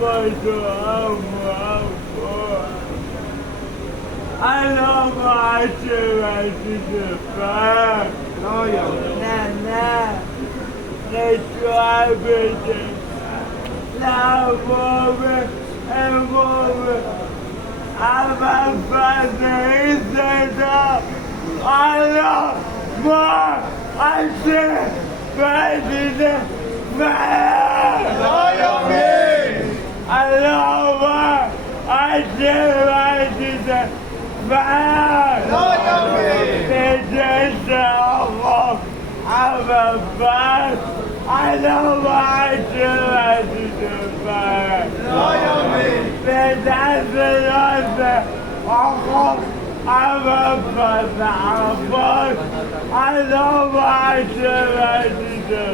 باشو الان باشه دفت نه نشوه بده لبابه امامه اول فضایی زده الان ما عشه بدیده الان عشه بدیده نجست آقا اول فض الان عشه بدیده به دست راست آقا اول فض عباس الان عشه بدیده